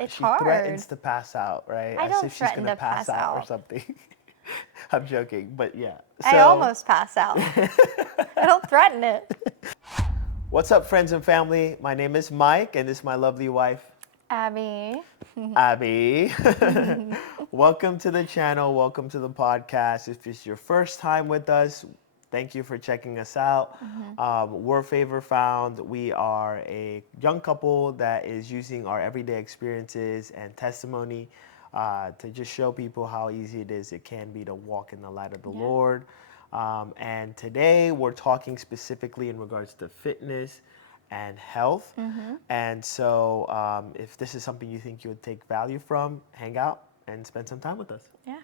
It's She hard. threatens to pass out, right? I As don't if she's threaten gonna to pass pass out or out. something. I'm joking, but yeah. I So, almost pass out. I don't threaten it. what's up, friends and family? My name is Mike, and this is my lovely wife, Abby. Abby. Welcome to the channel. Welcome to the podcast. If it's your first time with us, thank you for checking us out. We're Favor Found. We are a young couple that is using our everyday experiences and testimony to just show people how easy it can be to walk in the light of the Yeah. Lord. And today we're talking specifically in regards to fitness and health. And so, if this is something you think you would take value from, hang out and spend some time with us. Yeah.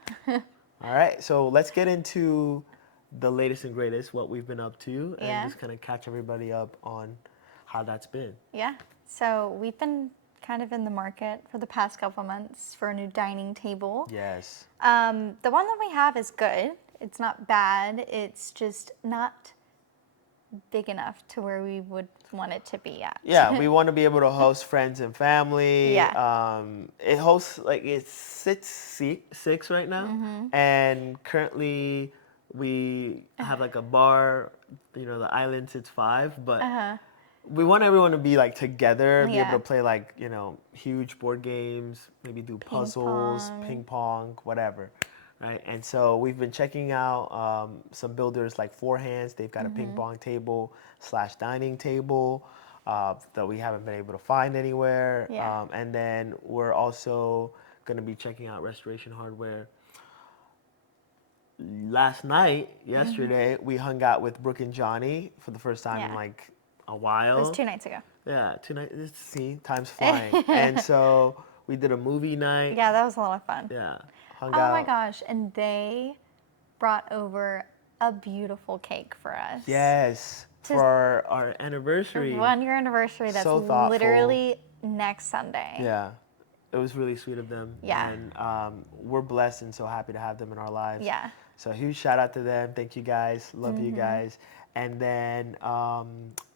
All right, so let's get into the latest and greatest, what we've been up to, and Yeah. just kind of catch everybody up on how that's been. Yeah. So we've been kind of in the market for the past couple months for a new dining table. Yes. The one that we have is good. It's not bad. It's just not big enough to where we would want it to be at. Yeah, we want to be able to host friends and family. Yeah. It hosts like it's six right now, and currently we have like a bar. You know, the island sits five, but we want everyone to be like together, be able Yeah. to play like huge board games, maybe do puzzles, pong. ping pong, whatever. Right, and so we've been checking out some builders like Four Hands. They've got a ping pong table / dining table that we haven't been able to find anywhere. Yeah. And then we're also going to be checking out Restoration Hardware. Last night, yesterday, we hung out with Brooke and Johnny for the first time in Yeah. like a It while. was 2 nights ago. Yeah, 2 nights. See, time's flying. And so we did a movie night. Yeah, that was a lot of fun. Yeah, hung Oh out. my gosh. And they brought over a beautiful cake for us. Yes, for our anniversary. 1 year anniversary that's So thoughtful. literally next Sunday. Yeah, it was really sweet of them. Yeah. And we're blessed and so happy to have them in our lives. Yeah. So huge shout out to them. Thank you guys. Love you guys. And then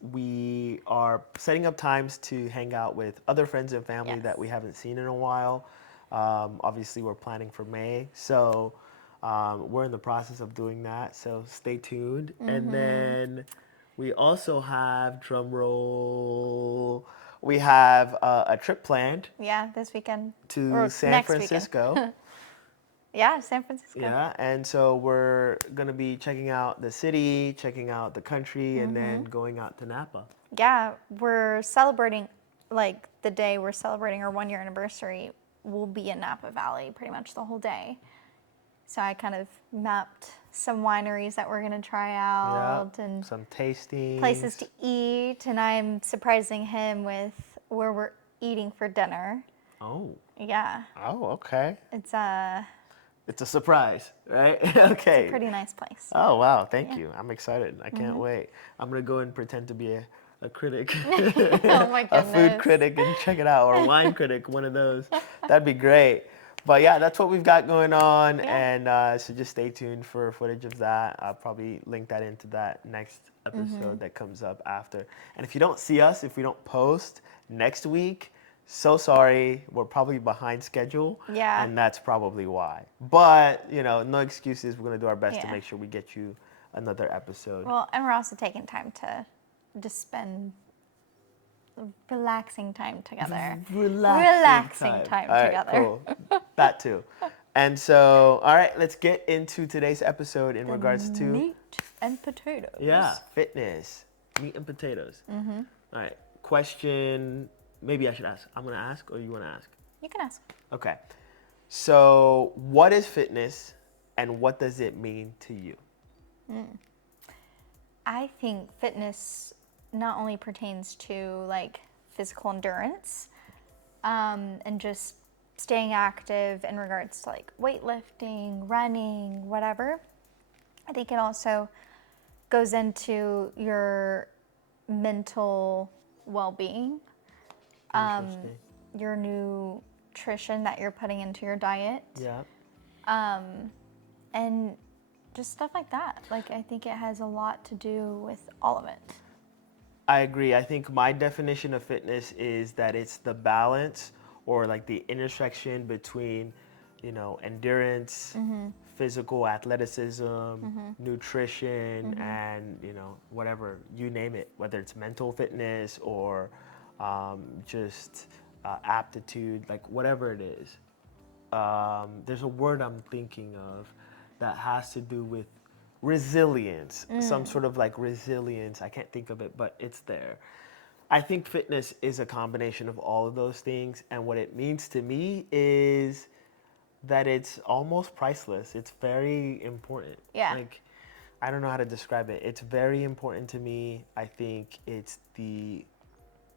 we are setting up times to hang out with other friends and family Yes. that we haven't seen in a while. Obviously, we're planning for May. So we're in the process of doing that. So stay tuned. And then we also have, drum roll, we have a trip planned Yeah, this weekend. to Or San next weekend. Francisco. Yeah, San Francisco. Yeah, and so we're gonna be checking out the city, checking out the country, and then going out to Napa. Yeah, we're celebrating, like the day we're celebrating our 1 year anniversary, we'll be in Napa Valley pretty much the whole day. So I kind of mapped some wineries that we're going to try out and some tasting places to eat. And I'm surprising him with where we're eating for dinner. Oh, Yeah, okay. it's a It's a surprise, right? Okay. pretty nice place. Oh wow, thank you. I'm excited. I can't wait. I'm gonna go and pretend to be a critic, Oh my a food goodness. critic, and check it out, or a wine critic, one of those. That'd be great. But yeah, that's what we've got going on, and so just stay tuned for footage of that. I'll probably link that into that next episode that comes up after. And if you don't see us, if we don't post next week, so sorry, we're probably behind schedule. Yeah. And that's probably why. But, no excuses. We're going to do our best to Yeah. make sure we get you another episode. Well, and we're also taking time to just spend relaxing time together. Relaxing time All right, together. cool. That too. And so, all right, let's get into today's episode in regards to Meat and potatoes. yeah, fitness, meat and potatoes. All right, question. Maybe I should ask. I'm gonna ask, or you wanna ask? You can ask. Okay. So, what is fitness, and what does it mean to you? I think fitness not only pertains to like physical endurance and just staying active in regards to like weightlifting, running, whatever. I think it also goes into your mental well-being, Interesting. your nutrition that you're putting into your diet, Yeah. and just stuff like that. Like, I think it has a lot to do with all of it. I agree. I think my definition of fitness is that it's the balance or like the intersection between, endurance, physical athleticism, nutrition, and, whatever, you name it, whether it's mental fitness or just aptitude, like whatever it is. There's a word I'm thinking of that has to do with resilience, some sort of like resilience. I can't think of it, but it's there. I think fitness is a combination of all of those things. And what it means to me is that it's almost priceless. It's very important. Yeah. Like, I don't know how to describe it. It's very important to me. I think it's the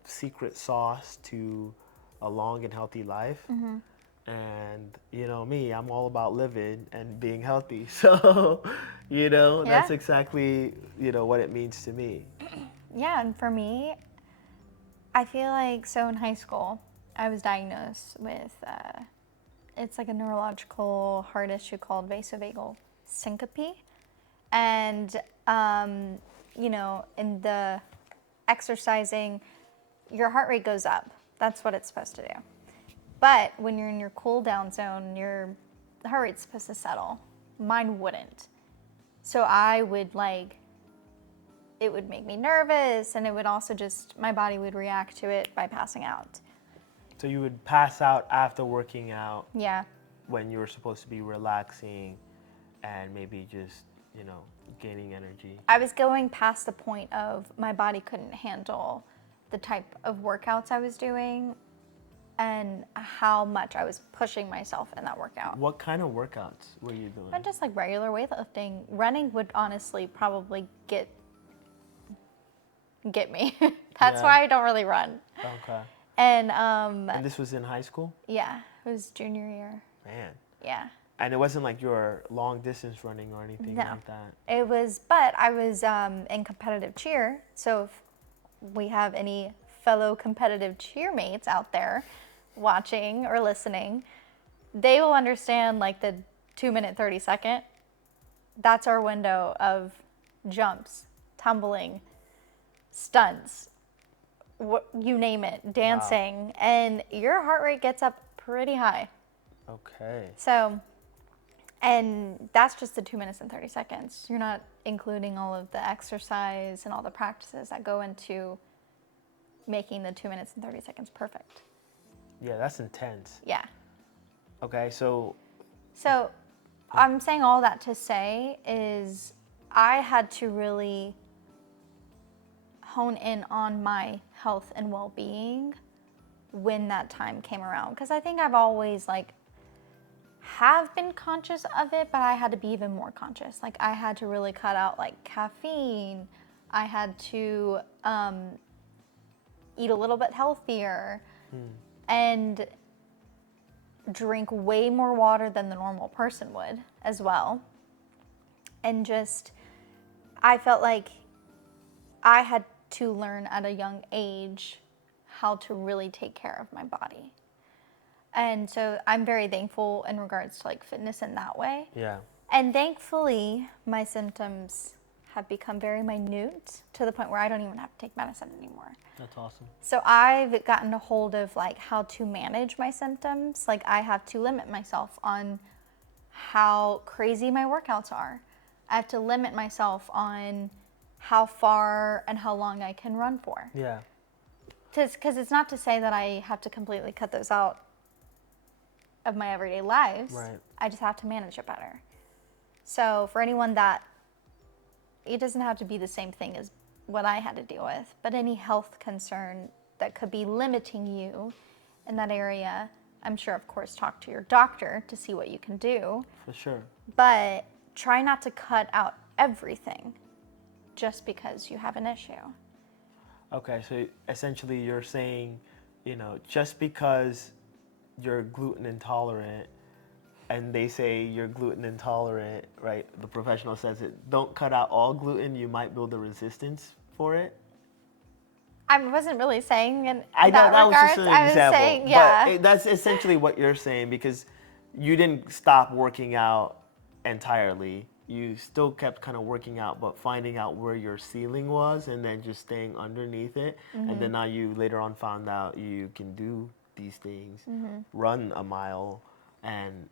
secret sauce to a long and healthy life. And me, I'm all about living and being healthy. So, that's exactly, what it means to me. Yeah, and for me, I feel like, so in high school, I was diagnosed with, it's like a neurological heart issue called vasovagal syncope. And, in the exercising, your heart rate goes up. That's what it's supposed to do. But when you're in your cool down zone, your heart rate's supposed to settle. Mine wouldn't. So I would it would make me nervous, and it would also my body would react to it by passing out. So you would pass out after working out. Yeah. When you were supposed to be relaxing and maybe just, gaining energy. I was going past the point of my body couldn't handle the type of workouts I was doing and how much I was pushing myself in that workout. What kind of workouts were you doing? Not just like regular weightlifting. Running would honestly probably get me. That's why I don't really run. Okay. And this was in high school? Yeah, it was junior year. Man. Yeah. And it wasn't like you were long distance running or anything like that? It was, but I was in competitive cheer. So if we have any fellow competitive cheermates out there watching or listening, they will understand like the 2-minute 30-second. That's our window of jumps, tumbling, stunts, you name it, dancing, and your heart rate gets up pretty high. Okay. So, and that's just the 2 minutes and 30 seconds. You're not including all of the exercise and all the practices that go into making the 2 minutes and 30 seconds perfect. Yeah, that's intense. Yeah. Okay, so I'm saying all that to say is I had to really hone in on my health and well-being when that time came around, because I think I've always have been conscious of it, but I had to be even more conscious. Like I had to really cut out caffeine. I had to eat a little bit healthier and drink way more water than the normal person would as well. And I felt like I had to learn at a young age how to really take care of my body. And so I'm very thankful in regards to fitness in that way. Yeah. And thankfully, my symptoms have become very minute to the point where I don't even have to take medicine anymore. That's awesome. So I've gotten a hold of how to manage my symptoms. I have to limit myself on how crazy my workouts are. I have to limit myself on how far and how long I can run for. Yeah. Because it's not to say that I have to completely cut those out of my everyday lives. Right. I just have to manage it better. So for anyone that, it doesn't have to be the same thing as what I had to deal with, but any health concern that could be limiting you in that area, I'm sure, of course, talk to your doctor to see what you can do. For sure. But try not to cut out everything just because you have an issue. Okay, so essentially you're saying, just because you're gluten intolerant and they say you're gluten intolerant, right? The professional says it, don't cut out all gluten, you might build a resistance for it. I wasn't really saying in I know that that regards. was just an example, I was saying, yeah. but that's essentially what you're saying, because you didn't stop working out entirely. You still kept kind of working out, but finding out where your ceiling was and then just staying underneath it. And then now you later on found out you can do these things, run a mile, and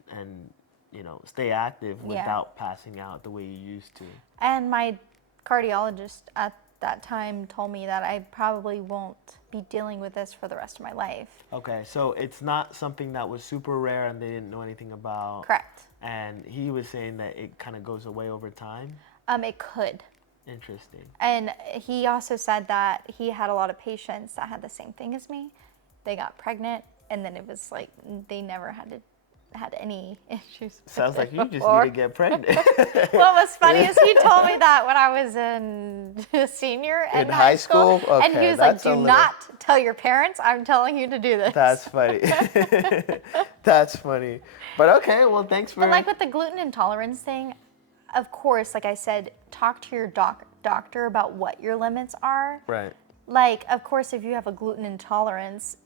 stay active Yeah. without passing out the way you used to. And my cardiologist at that time told me that I probably won't be dealing with this for the rest of my life. Okay, so it's not something that was super rare and they didn't know anything about. Correct. And he was saying that it kind of goes away over time. It could. Interesting. And he also said that he had a lot of patients that had the same thing as me. They got pregnant, and then it was like they never had any issues. Sounds like you just before. need to get pregnant. What was funny is he told me that when I was a senior in high school. And he Okay, was like, that's a do little- not tell your parents I'm telling you to do this. That's funny. That's funny. But okay, well, thanks for. But like with the gluten intolerance thing, of course, like I said, talk to your doctor about what your limits are. Right. Like, of course, if you have a gluten intolerance,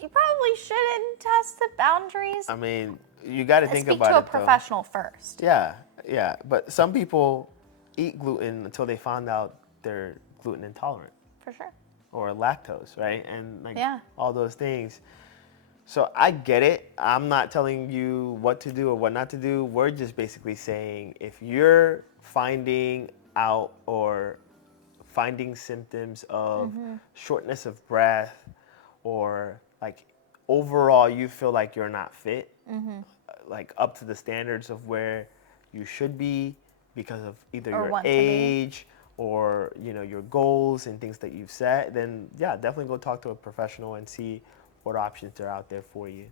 you probably shouldn't test the boundaries. I mean, you got to think Speak about to a it though. professional first. Yeah, yeah. But some people eat gluten until they found out they're gluten intolerant For sure. or lactose, right? And like Yeah. all those things. So I get it. I'm not telling you what to do or what not to do. We're just basically saying if you're finding out or finding symptoms of shortness of breath or like overall you feel like you're not fit, like up to the standards of where you should be because of either Or your want to be. age or your goals and things that you've set, then yeah, definitely go talk to a professional and see what options are out there for you.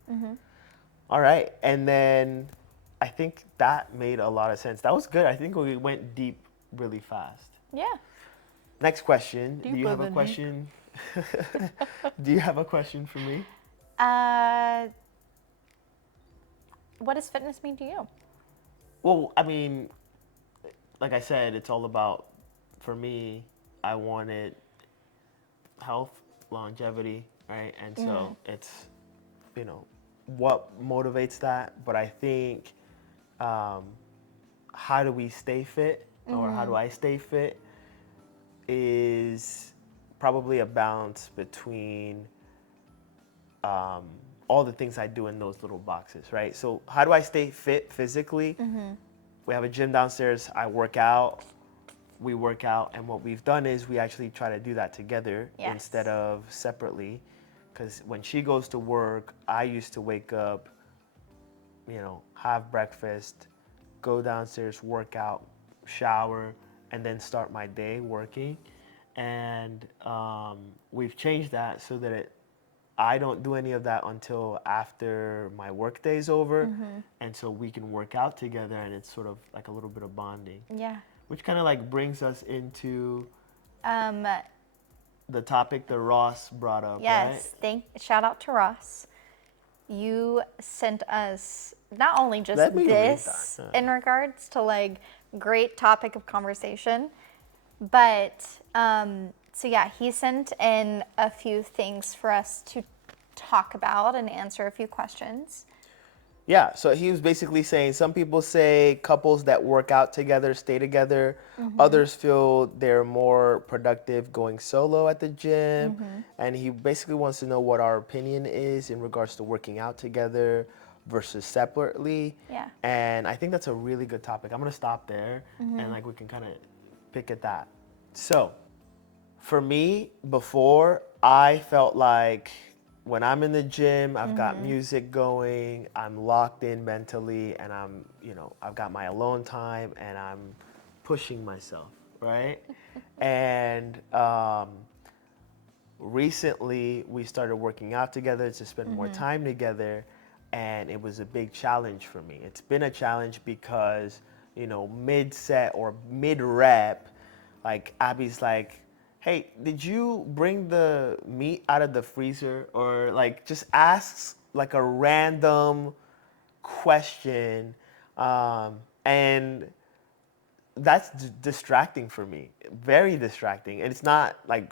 All right, and then I think that made a lot of sense. That was good. I think we went deep really fast. Yeah. Next question. Do you Deeper have a than deep. question? Do you have a question for me? What does fitness mean to you? Well, I mean, like I said, it's all about, for me, I wanted health, longevity, right? And so it's, what motivates that. But I think, how do we stay fit or how do I stay fit is probably a balance between all the things I do in those little boxes, right? So how do I stay fit physically? We have a gym downstairs. I work out. We work out. And what we've done is we actually try to do that together Yes. instead of separately. Because when she goes to work, I used to wake up, have breakfast, go downstairs, work out, shower, and then start my day working. And we've changed that so that I don't do any of that until after my work day's over. And so we can work out together and it's sort of like a little bit of bonding. Yeah. Which kind of like brings us into Um, the topic that Ross brought up, yes. Shout out to Ross. You sent us not only just Let me read this that. in regards to like great topic of conversation, but so yeah, he sent in a few things for us to talk about and answer a few questions. Yeah, so he was basically saying some people say couples that work out together stay together. Others feel they're more productive going solo at the gym. And he basically wants to know what our opinion is in regards to working out together versus separately. Yeah. And I think that's a really good topic. I'm going to stop there and like we can kind of pick at that. So, for me, before, I felt like when I'm in the gym, I've got music going, I'm locked in mentally, and I've got my alone time, and I'm pushing myself, right? And recently, we started working out together to spend more time together, and it was a big challenge for me. It's been a challenge because, mid-set or mid-rep, like Abby's like, hey, did you bring the meat out of the freezer? Or like just asks like a random question. And that's distracting for me, very distracting. And it's not like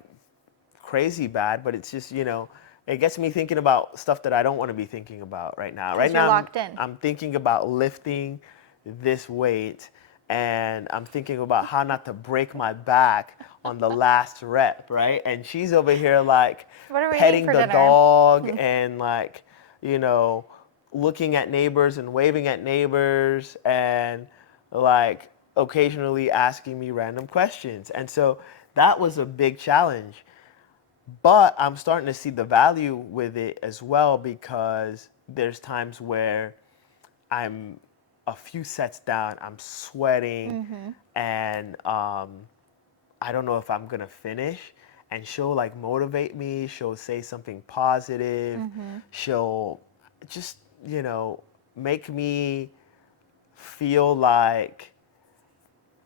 crazy bad, but it's just, it gets me thinking about stuff that I don't want to be thinking about right now. Right you're now, locked in. I'm thinking about lifting this weight and I'm thinking about how not to break my back on the last rep, right? And she's over here like What are we eating petting for the dinner? dog and like, you know, looking at neighbors and waving at neighbors and like occasionally asking me random questions. And so that was a big challenge. But I'm starting to see the value with it as well because there's times where I'm a few sets down, I'm sweating, and I don't know if I'm gonna finish. And she'll like motivate me. She'll say something positive. She'll just, you know, make me feel like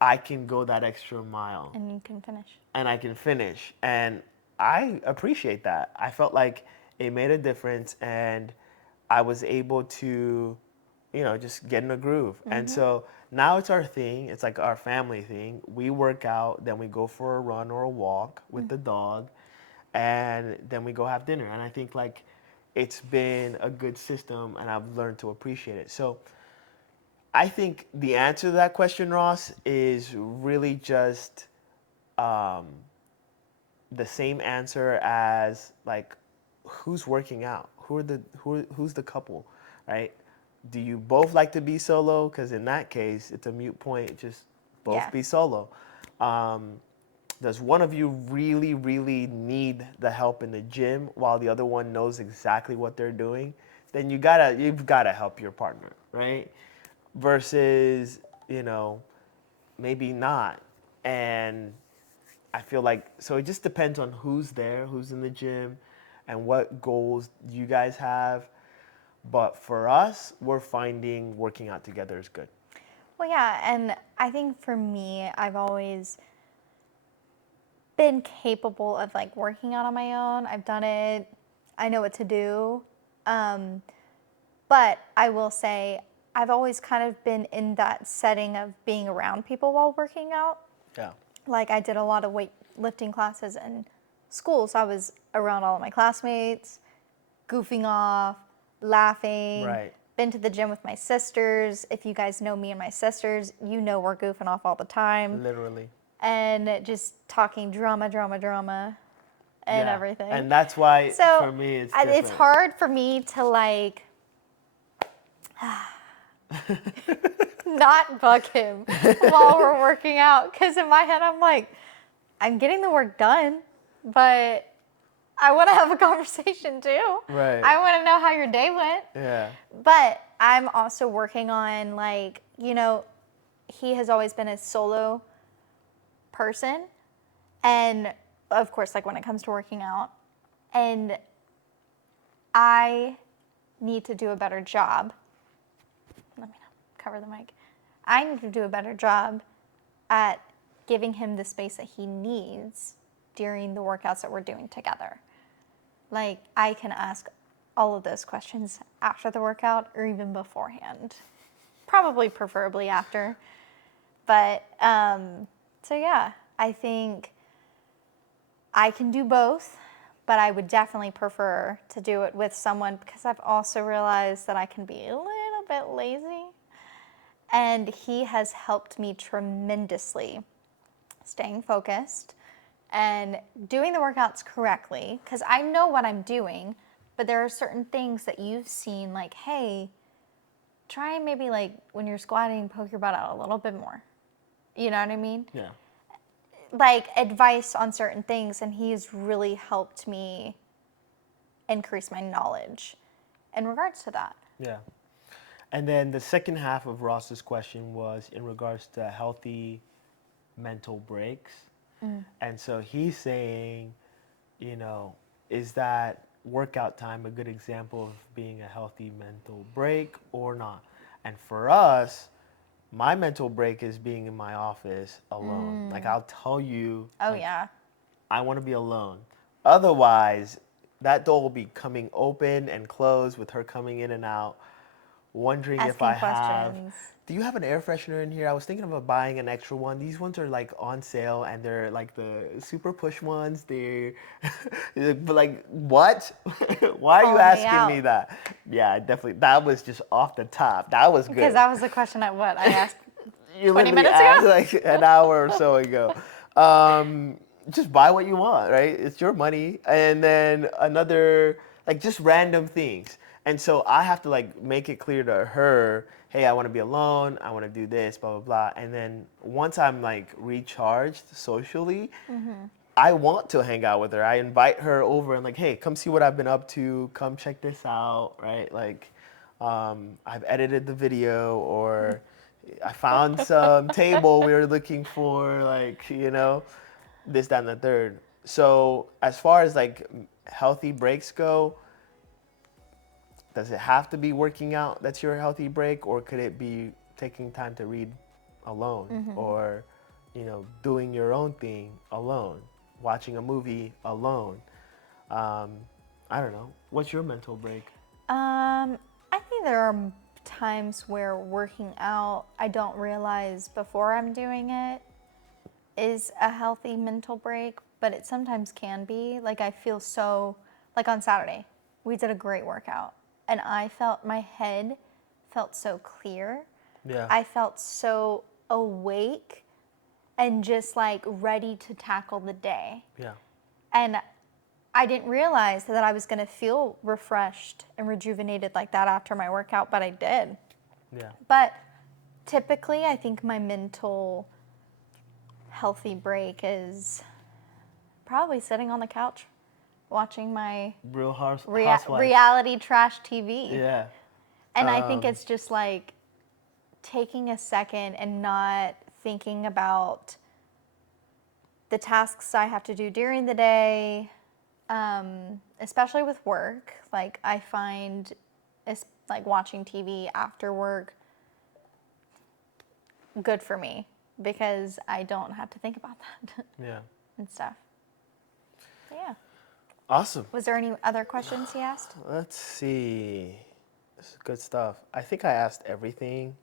I can go that extra mile And you can finish. and I can finish. And I appreciate that. I felt like it made a difference and I was able to, you know, just get in a groove. And so now it's our thing. It's like our family thing. We work out, then we go for a run or a walk with the dog, and then we go have dinner. And I think like it's been a good system and I've learned to appreciate it. So I think the answer to that question, Ross, is really just um, the same answer as like who's working out, who's the couple, right? Do you both like to be solo? Because in that case, it's a mute point. Just both Yeah. be solo. Um, does one of you really, really need the help in the gym while the other one knows exactly what they're doing? Then you've gotta help your partner, right? Versus, you know, maybe not. And I feel like so it just depends on who's there, who's in the gym, and what goals you guys have. But for us, we're finding working out together is good. Well, yeah, and I think for me, I've always been capable of like working out on my own. I've done it. I know what to do. But I will say I've always kind of been in that setting of being around people while working out. Yeah. Like I did a lot of weightlifting classes in school, so I was around all of my classmates, goofing off, laughing. Right. Been to the gym with my sisters. If you guys know me and my sisters, you know we're goofing off all the time. Literally. And just talking drama and Yeah. everything. And that's why So for me it's it's different. hard for me to like not bug him while we're working out because in my head I'm like, I'm getting the work done, but I want to have a conversation too. Right. I want to know how your day went. Yeah. But I'm also working on like, you know, he has always been a solo person. And of course, like when it comes to working out, and I need to do a better job. Let me cover the mic. I need to do a better job at giving him the space that he needs during the workouts that we're doing together. Like, I can ask all of those questions after the workout or even beforehand. Probably preferably after. But, so yeah, I think I can do both, but I would definitely prefer to do it with someone because I've also realized that I can be a little bit lazy. And he has helped me tremendously staying focused and doing the workouts correctly because I know what I'm doing, but there are certain things that you've seen like, hey, try and maybe like when you're squatting, poke your butt out a little bit more. You know what I mean? Yeah. Like advice on certain things, and he's really helped me increase my knowledge in regards to that. Yeah. And then the second half of Ross's question was in regards to healthy mental breaks. And so he's saying, you know, is that workout time a good example of being a healthy mental break or not? And for us, my mental break is being in my office alone. Like I'll tell you, Oh, like, yeah. I want to be alone. Otherwise, that door will be coming open and closed with her coming in and out, wondering if Asking I have. questions. Do you have an air freshener in here? I was thinking about buying an extra one. These ones are like on sale and they're like the super push ones. They're but like what? Why are you Calling me asking me out. that? Yeah, definitely. That was just off the top. That was good. Because that was the question I asked You 20 literally minutes asked ago? like an hour or so ago. Just buy what you want, right? It's your money. And then another, like just random things. And so I have to like make it clear to her, hey, I want to be alone. I want to do this, blah, blah, blah. And then once I'm like recharged socially, I want to hang out with her. I invite her over and like, hey, come see what I've been up to. Come check this out, right? Like, I've edited the video, or I found some table we were looking for, like, this, that, and the third. So as far as like healthy breaks go, does it have to be working out that's your healthy break, or could it be taking time to read alone, or doing your own thing alone, watching a movie alone? I don't know. What's your mental break? I think there are times where working out, I don't realize before I'm doing it is a healthy mental break, but it sometimes can be. Like I feel so, like on Saturday, we did a great workout and I felt my head felt so clear. Yeah. I felt so awake and just like ready to tackle the day. Yeah. And I didn't realize that I was going to feel refreshed and rejuvenated like that after my workout, but I did. Yeah. But typically, I think my mental healthy break is probably sitting on the couch watching my Real Housewives. reality trash TV. Yeah. And I think it's just like taking a second and not thinking about the tasks I have to do during the day, especially with work. Like I find it's like watching TV after work good for me because I don't have to think about that Yeah. and stuff. So, yeah. Awesome. Was there any other questions he asked? Let's see. This is good stuff. I think I asked everything.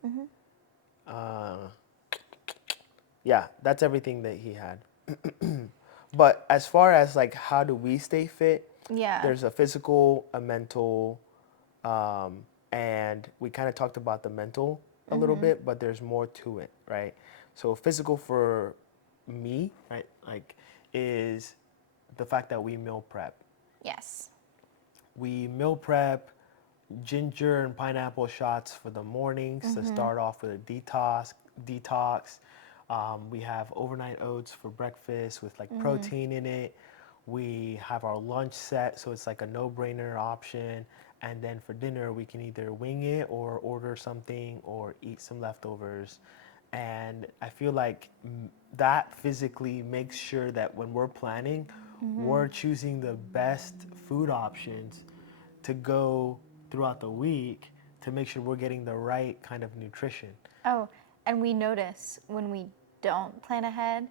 Yeah, that's everything that he had. But as far as like how do we stay fit, Yeah. there's a physical, a mental, and we kind of talked about the mental a little bit, but there's more to it, right? So physical for me, right, like is the fact that we meal prep. Yes. We meal prep ginger and pineapple shots for the mornings to start off with a detox. We have overnight oats for breakfast with like protein in it. We have our lunch set, so it's like a no-brainer option. And then for dinner, we can either wing it or order something or eat some leftovers. And I feel like that physically makes sure that when we're planning, we're choosing the best food options to go throughout the week to make sure we're getting the right kind of nutrition. Oh, and we notice when we don't plan ahead,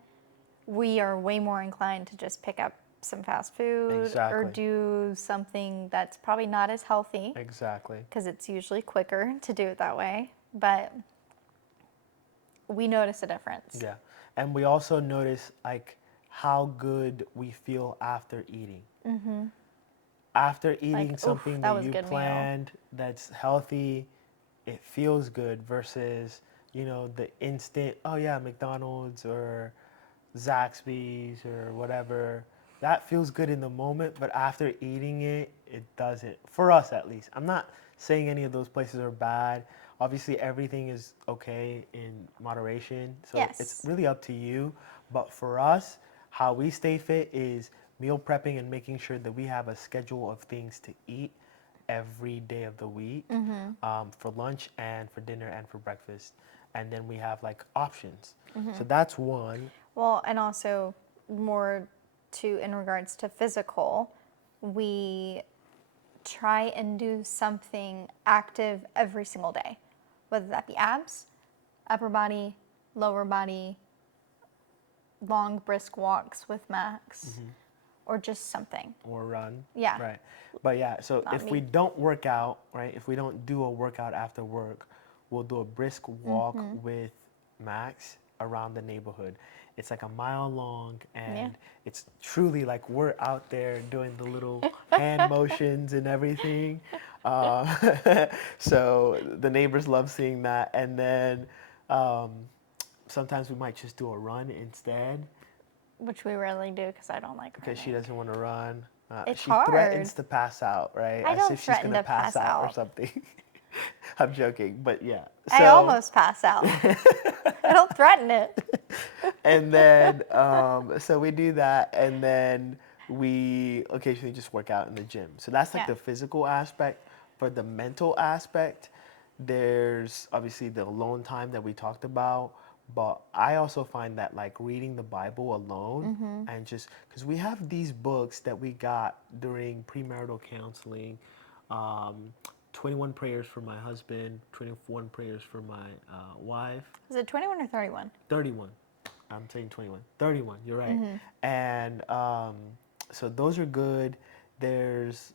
we are way more inclined to just pick up some fast food or Exactly. do something that's probably not as healthy Exactly. because it's usually quicker to do it that way. But we notice a difference. Yeah. And we also notice like how good we feel after eating. After eating "Oof, something that that was a you good meal." planned that's healthy, it feels good versus, the instant, oh yeah, McDonald's or Zaxby's or whatever. That feels good in the moment, but after eating it, it doesn't. For us at least. I'm not saying any of those places are bad. Obviously, everything is okay in moderation. So Yes. it's really up to you. But for us, how we stay fit is meal prepping and making sure that we have a schedule of things to eat every day of the week, for lunch and for dinner and for breakfast. And then we have like options. So that's one. Well, and also more to in regards to physical, we try and do something active every single day, whether that be abs, upper body, lower body, long brisk walks with Max, or just something. Or run. Yeah. Right. But yeah, so Not if me. we don't work out, right, if we don't do a workout after work, we'll do a brisk walk with Max around the neighborhood. It's like a mile long, and Yeah. it's truly like we're out there doing the little hand motions and everything. So the neighbors love seeing that. And then sometimes we might just do a run instead Which we rarely do because I don't like because she running. doesn't want to run. It's She hard. threatens to pass out, right? I As don't if she's threaten gonna to pass pass out or out. something. I'm joking, but yeah. I almost pass out. I don't threaten it. And then so we do that, and then we occasionally just work out in the gym. So that's like Yeah. the physical aspect. For the mental aspect, there's obviously the alone time that we talked about, but I also find that like reading the Bible alone and just because we have these books that we got during premarital counseling, um, 21 prayers for my husband, 21 prayers for my wife. Is it 21 or 31? 31. I'm saying 21. 31, you're right. And so those are good. There's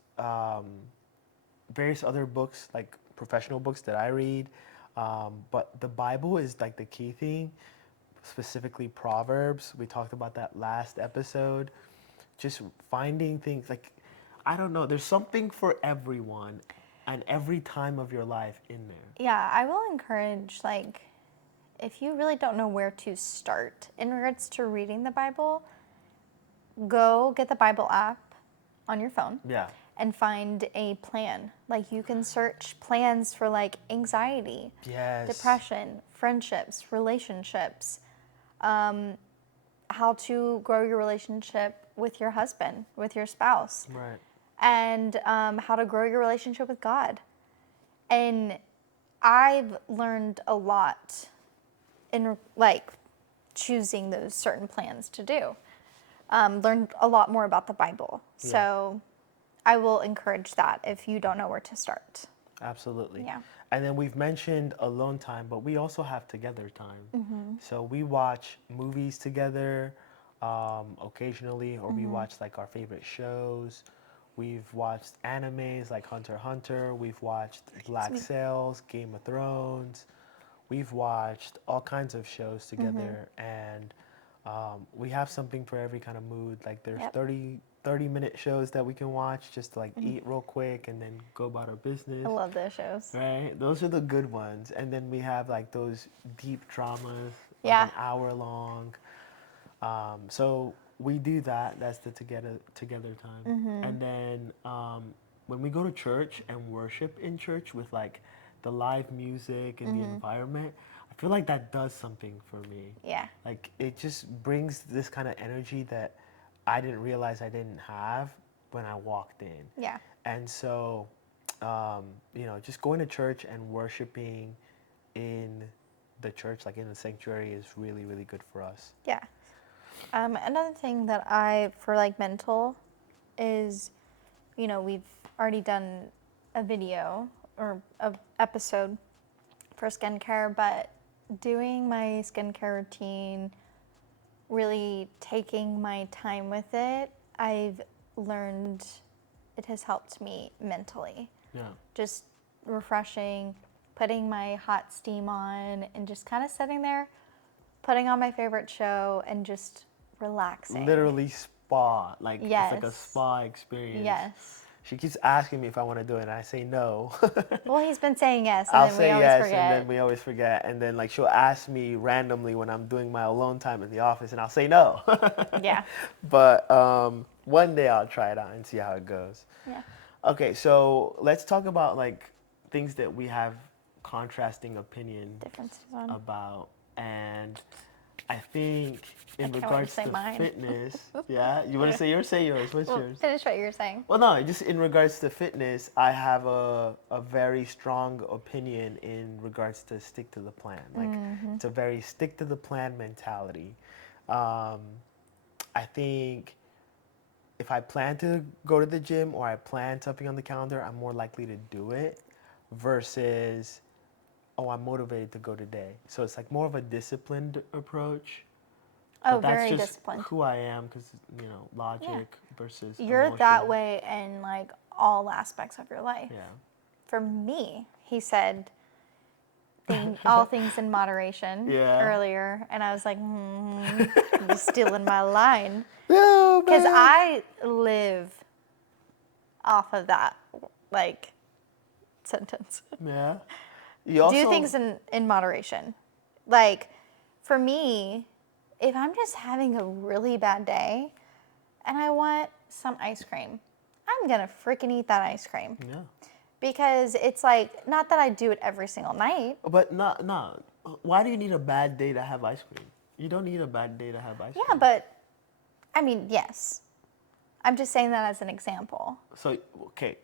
various other books, like professional books that I read. But the Bible is like the key thing, specifically Proverbs. We talked about that last episode. Just finding things like, I don't know, there's something for everyone and every time of your life in there. Yeah, I will encourage, like, if you really don't know where to start in regards to reading the Bible, go get the Bible app on your phone Yeah. and find a plan. Like, you can search plans for, like, anxiety, Yes. depression, friendships, relationships, how to grow your relationship with your husband, with your spouse, Right. and how to grow your relationship with God. And I've learned a lot in like choosing those certain plans to do. Learned a lot more about the Bible. Yeah. So I will encourage that if you don't know where to start. Absolutely. Yeah. And then we've mentioned alone time, but we also have together time. So we watch movies together occasionally, or we watch like our favorite shows. We've watched animes like Hunter x Hunter. We've watched Black Sails, Game of Thrones. We've watched all kinds of shows together, and we have something for every kind of mood. Like there's Yep. 30-minute shows that we can watch just to like eat real quick and then go about our business. I love those shows. Right? Those are the good ones. And then we have like those deep dramas, like Yeah. an hour long. So we do that. That's the together time. And then when we go to church and worship in church with like the live music and the environment, I feel like that does something for me. Yeah. Like it just brings this kind of energy that I didn't realize I didn't have when I walked in. Yeah. And so, just going to church and worshiping in the church, like in the sanctuary, is really, really good for us. Yeah. Another thing that for like mental is, we've already done a video or a episode for skincare, but doing my skincare routine, really taking my time with it, I've learned it has helped me mentally. Yeah. Just refreshing, putting my hot steam on, and just kind of sitting there, putting on my favorite show, and just relaxing. Literally spa. Like it's like a Yes. spa experience. Yes. She keeps asking me if I want to do it, and I say no. Well, he's been saying yes, and I'll then say we always yes, forget. and then we always forget. And then like she'll ask me randomly when I'm doing my alone time in the office, and I'll say no. Yeah. But one day I'll try it out and see how it goes. Yeah. Okay, so let's talk about like things that we have contrasting opinion Differences on. about, and I think in can't wait to regards say to mine. fitness, yeah, you want to say yours? Say yours. What's Well, yours? finish what you were saying. Well, no, just in regards to fitness, I have a very strong opinion in regards to stick to the plan. Like, it's a very stick to the plan mentality. I think if I plan to go to the gym or I plan something on the calendar, I'm more likely to do it versus, oh, I'm motivated to go today. So it's like more of a disciplined approach. Oh, But that's very just disciplined. who I am because, logic versus You're that emotion. way in like all aspects of your life. Yeah. For me, he said all things in moderation Yeah. earlier, and I was like, you're stealing my line. No, Because I live off of that, like, sentence. Yeah. You also, Do things in moderation. Like, for me, if I'm just having a really bad day and I want some ice cream, I'm gonna freaking eat that ice cream. Yeah. Because it's like, not that I do it every single night. But no. Why do you need a bad day to have ice cream? You don't need a bad day to have ice cream. Yeah, but I mean, yes. I'm just saying that as an example. So, okay,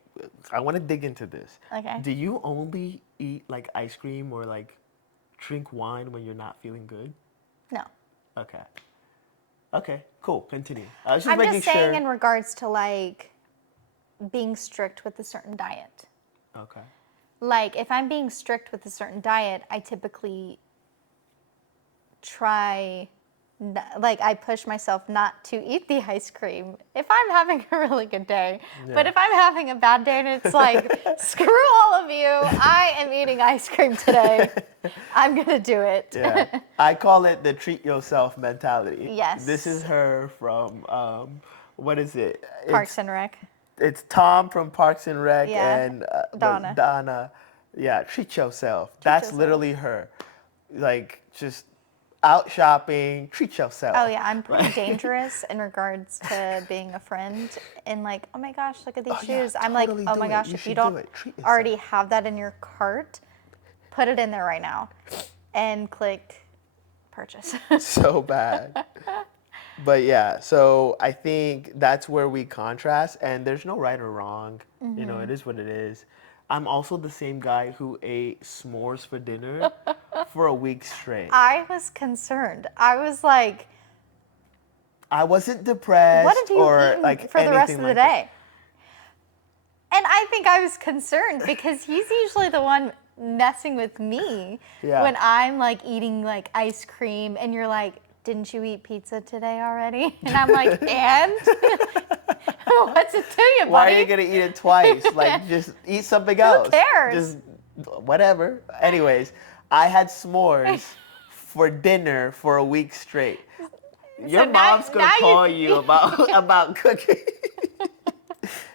I want to dig into this. Okay. Do you only eat like ice cream or like drink wine when you're not feeling good? No. Okay. Okay, cool. Continue. I was just I'm making just saying sure. in regards to like being strict with a certain diet. Okay. Like if I'm being strict with a certain diet, I typically try, like I push myself not to eat the ice cream if I'm having a really good day. But Yeah. if I'm having a bad day and it's like, screw all of you, I am eating ice cream today. I'm gonna do it. Yeah. I call it the treat yourself mentality. Yes. This is her from what is it? Parks and Rec. It's Tom from Parks and Rec Yeah. and Donna. Donna. Yeah, treat yourself. That's yourself. literally her. Like just out shopping, treat yourself. Oh yeah, I'm pretty dangerous in regards to being a friend and like, oh my gosh, look at these Oh, yeah, shoes. I'm totally like, oh do my it. gosh, You if you should do don't it. Treat yourself. already have that in your cart, put it in there right now and click purchase. So bad. But yeah, so I think that's where we contrast, and there's no right or wrong. You know, it is what it is. I'm also the same guy who ate s'mores for dinner for a week straight. I was concerned. I was like, I wasn't depressed what have you or eaten like for the rest of anything the like that. day? And I think I was concerned because he's usually the one messing with me Yeah. when I'm like eating like ice cream and you're like, didn't you eat pizza today already? And I'm like, and? What's it to you, buddy? Why are you gonna eat it twice? Like, just eat something else. cares? Just whatever. Anyways, I had s'mores for dinner for a week straight. Your now- mom's gonna now you- call you about cooking.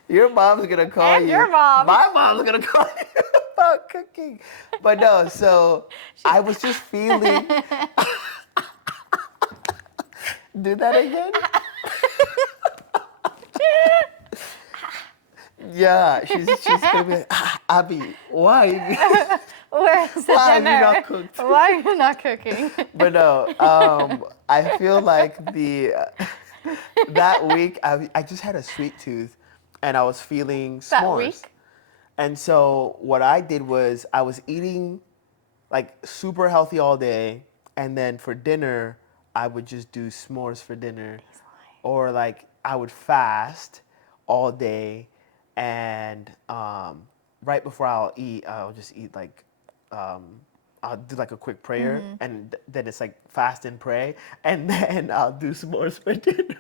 Your mom's gonna call And you. your mom. My mom's gonna call you about cooking. But no, so I was just feeling. Do that again. Yeah, she's gonna be like, Abby, why? Where's the Why have you dinner? not cooked? Why are you not cooking? But no, I feel like that week I just had a sweet tooth, and I was feeling s'mores. That week? And so what I did was I was eating like super healthy all day, and then for dinner I would just do s'mores for dinner, or like I would fast all day, and right before I'll eat, I'll just eat like. I'll do like a quick prayer, and then it's like fast and pray, and then I'll do s'mores for dinner.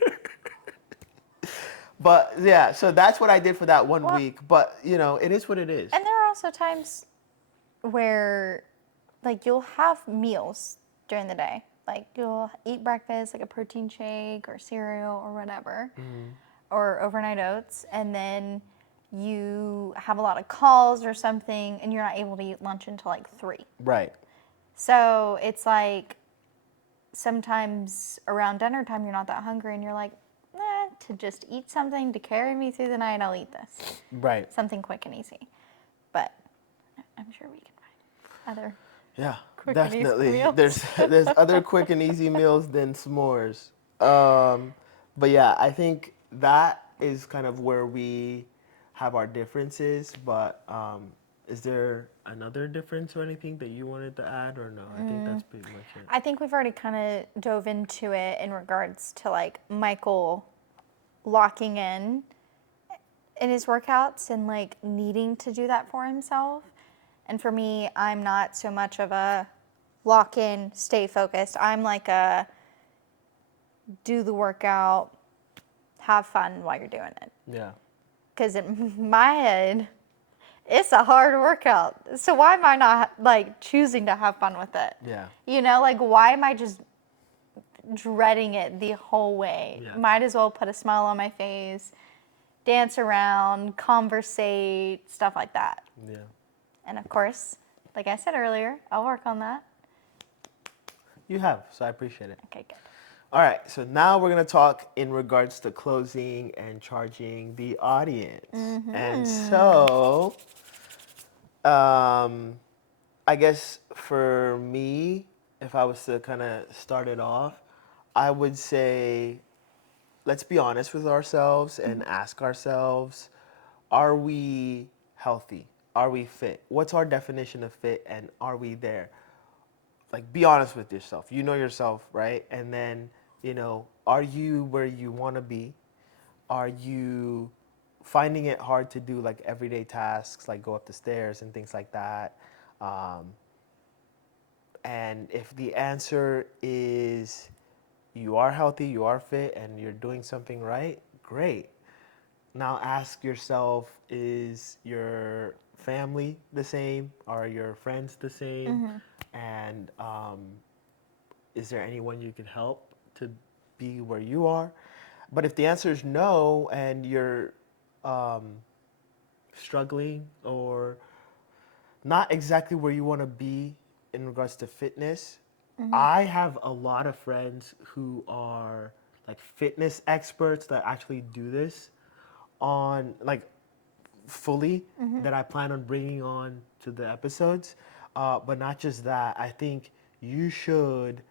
But yeah, so that's what I did for that one week. But you know, it is what it is. And there are also times where, like, you'll have meals during the day. Like, you'll eat breakfast, like a protein shake or cereal or whatever, or overnight oats, and then you have a lot of calls or something, and you're not able to eat lunch until like 3. Right. So it's like sometimes around dinner time, you're not that hungry, and you're like, to just eat something to carry me through the night, I'll eat this. Right. Something quick and easy. But I'm sure we can find other. Yeah. Quick and easy Definitely. meals. There's other quick and easy meals than s'mores. But yeah, I think that is kind of where we have our differences. But is there another difference or anything that you wanted to add, or no? I think that's pretty much it. I think we've already kind of dove into it in regards to like Michael locking in his workouts and like needing to do that for himself. And for me, I'm not so much of a lock in, stay focused. I'm like a do the workout, have fun while you're doing it. Yeah. Because in my head, it's a hard workout. So why am I not like choosing to have fun with it? Yeah. You know, like why am I just dreading it the whole way? Yeah. Might as well put a smile on my face, dance around, conversate, stuff like that. Yeah. And of course, like I said earlier, I'll work on that. You have, so I appreciate it. Okay, good. All right, so now we're gonna talk in regards to closing and charging the audience. And so, um, I guess for me, if I was to kind of start it off, I would say let's be honest with ourselves and ask ourselves, are we healthy? Are we fit? What's our definition of fit and are we there? Like be honest with yourself. You know yourself, right? And then, are you where you want to be? Are you finding it hard to do like everyday tasks like go up the stairs and things like that? Um, and if the answer is you are healthy, you are fit, and you're doing something right, great. Now ask yourself, is your family the same? Are your friends the same? And is there anyone you can help to be where you are? But if the answer is no, and you're um, struggling or not exactly where you want to be in regards to fitness, I have a lot of friends who are like fitness experts that actually do this on like fully that I plan on bringing on to the episodes. But not just that, I think you should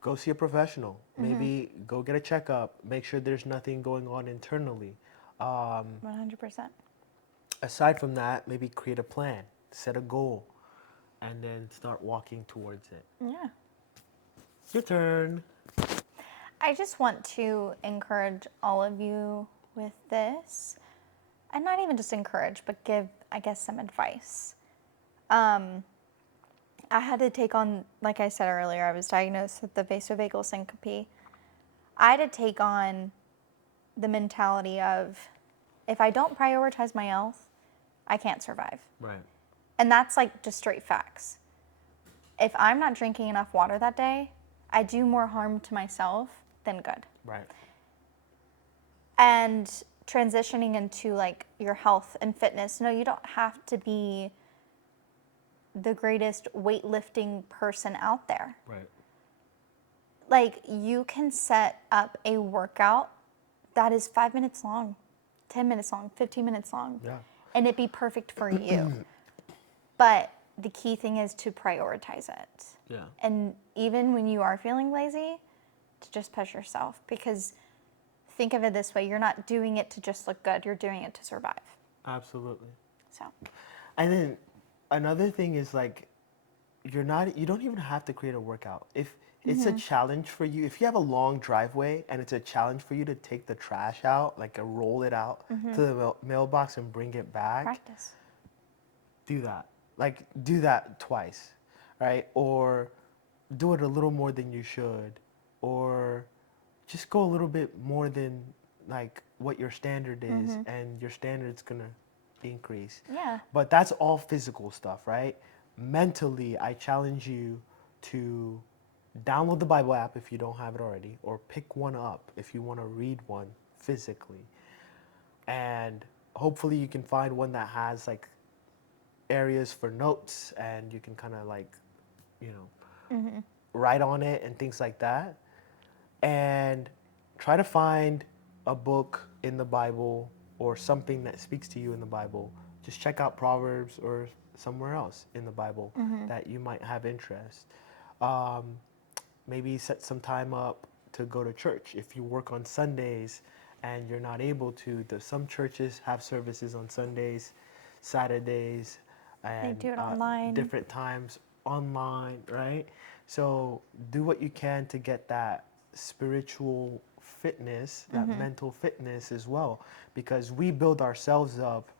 go see a professional. Maybe go get a checkup. Make sure there's nothing going on internally. 100%. Aside from that, maybe create a plan, set a goal, and then start walking towards it. Yeah. Your turn. I just want to encourage all of you with this, and not even just encourage, but give, I guess, some advice. I had to take on, like I said earlier, I was diagnosed with the vasovagal syncope. I had to take on the mentality of if I don't prioritize my health, I can't survive. Right. And that's like just straight facts. If I'm not drinking enough water that day, I do more harm to myself than good. Right. And transitioning into like your health and fitness, no, you don't have to be the greatest weightlifting person out there. Right. Like you can set up a workout that is 5 minutes long, 10 minutes long, 15 minutes long, Yeah. and it be perfect for you. But the key thing is to prioritize it. Yeah. And even when you are feeling lazy, to just push yourself, because think of it this way, you're not doing it to just look good, you're doing it to survive. Absolutely. So, And then another thing is like you don't even have to create a workout. If it's a challenge for you, if you have a long driveway and it's a challenge for you to take the trash out, like roll it out to the mailbox and bring it back, practice. do that. Like do that twice, right? Or do it a little more than you should, or just go a little bit more than like what your standard is, and your standard's gonna increase. Yeah. But that's all physical stuff, right? Mentally, I challenge you to download the Bible app if you don't have it already, or pick one up if you want to read one physically. And hopefully, you can find one that has like areas for notes and you can kind of like, you know, write on it and things like that. And try to find a book in the Bible or something that speaks to you in the Bible. Just check out Proverbs or somewhere else in the Bible that you might have interest. Um, maybe set some time up to go to church. If you work on Sundays and you're not able to, some churches have services on Sundays, Saturdays, and do it online. different times online, right? So do what you can to get that spiritual fitness, that mental fitness as well, because we build ourselves up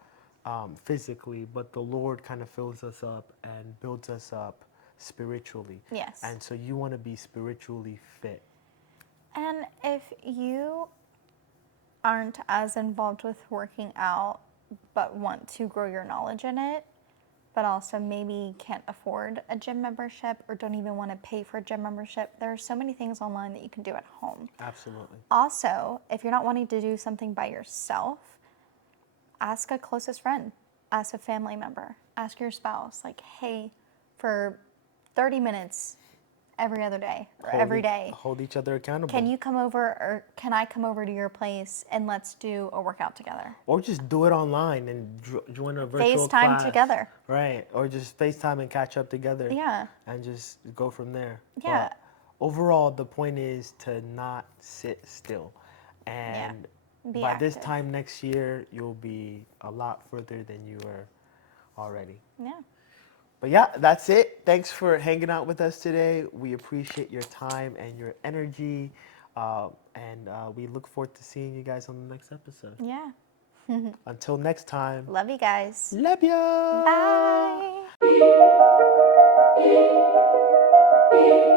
physically, but the Lord kind of fills us up and builds us up spiritually. Yes. And so you want to be spiritually fit. And if you aren't as involved with working out, but want to grow your knowledge in it, but also maybe can't afford a gym membership or don't even want to pay for a gym membership, there are so many things online that you can do at home. Absolutely. Also, if you're not wanting to do something by yourself, ask a closest friend, ask a family member, ask your spouse, like, hey, for 30 minutes every other day or every day. Hold each other accountable. Can you come over, or can I come over to your place and let's do a workout together? Or just do it online and join a virtual FaceTime class. together. Right. Or just FaceTime and catch up together. Yeah. And just go from there. Yeah. But overall, the point is to not sit still. And Be by this active. time next year, you'll be a lot further than you were already. Yeah. But yeah, that's it. Thanks for hanging out with us today. We appreciate your time and your energy. And we look forward to seeing you guys on the next episode. Yeah. Until next time. Love you guys. Love ya. Bye.